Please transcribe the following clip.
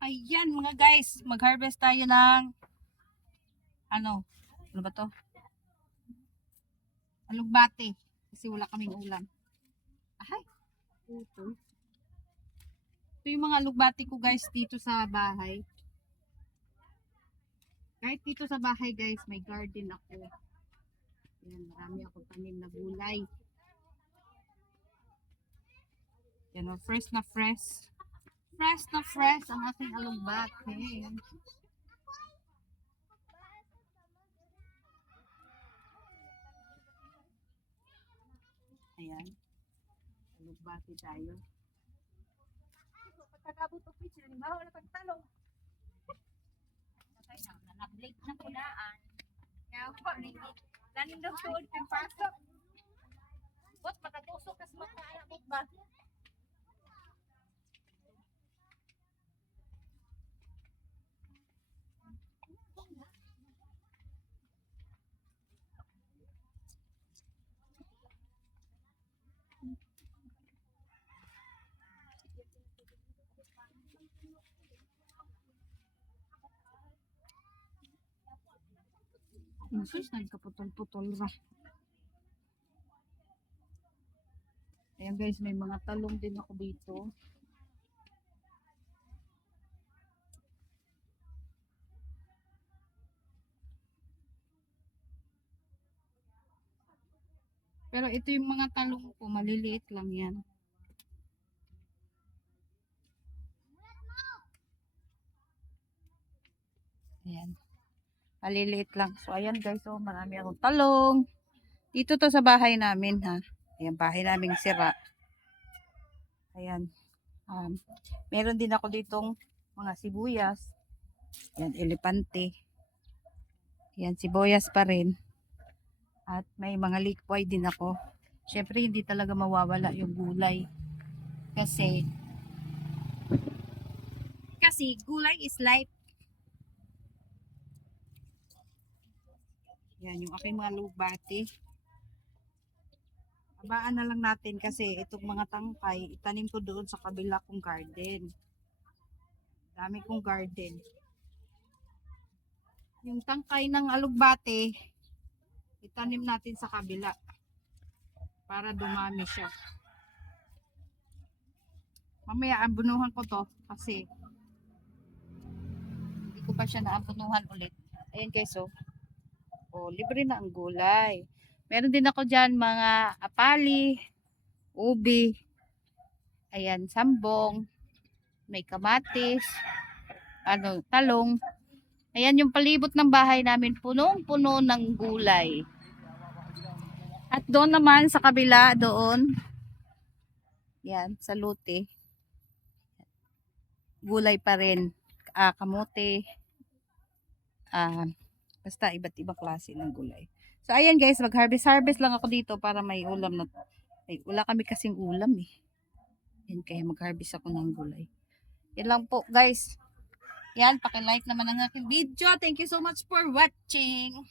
Ayan mga guys, mag-harvest tayo ng ano ba to? Alugbate. Kasi wala kaming ulam. Ahay, ito. Ito yung mga alugbate ko guys dito sa bahay. Kahit dito sa bahay guys, may garden ako. Ayan, marami ako tanim na gulay. Yan o, fresh na fresh. Fresh na fresh ang aking alugbate. Ayan. Alugbate tayo. Pagkakabot o pitch, halimbawa na pagtalong. Nag-blake na kudaan. Kaya po, lanin daw tuod kang pasok. Bot, matatusok kas makaanabot ba? Sus, nagkaputol-putol ra. Ayan guys, may mga talong din ako dito. Pero ito yung mga talong ko, maliliit lang yan. Ayan. Maliliit lang. So, ayan guys, oh, marami akong talong. Dito to sa bahay namin, ha. Ayan, bahay naming sira. Ayan. Meron din ako ditong mga sibuyas. Ayan, elepante. Ayan, sibuyas pa rin. At may mga likway din ako. Syempre, hindi talaga mawawala yung gulay. Kasi gulay is life. Yan, yung aking mga lugbati. Abaan na lang natin kasi itong mga tangkay, itanim ko doon sa kabila kong garden. Dami kong garden. Yung tangkay ng alugbate, itanim natin sa kabila para dumami siya. Mamaya abunuhan ko to kasi hindi ko pa siya naabunuhan ulit. Ayan guys, oh. Oh, libre na ang gulay. Meron din ako dyan mga apali, ubi, ayan, sambong, may kamatis, talong. Ayan yung palibot ng bahay namin, punong-puno ng gulay. At doon naman sa kabila, doon, yan, sa lote, gulay pa rin, kamote, basta iba't ibang klase ng gulay. So ayan guys, mag-harvest lang ako dito para may ulam na. Wala kami kasing ulam eh. Yan, kaya mag-harvest ako ng gulay. Yan lang po guys. Yan, paki-like naman ang aking video. Thank you so much for watching.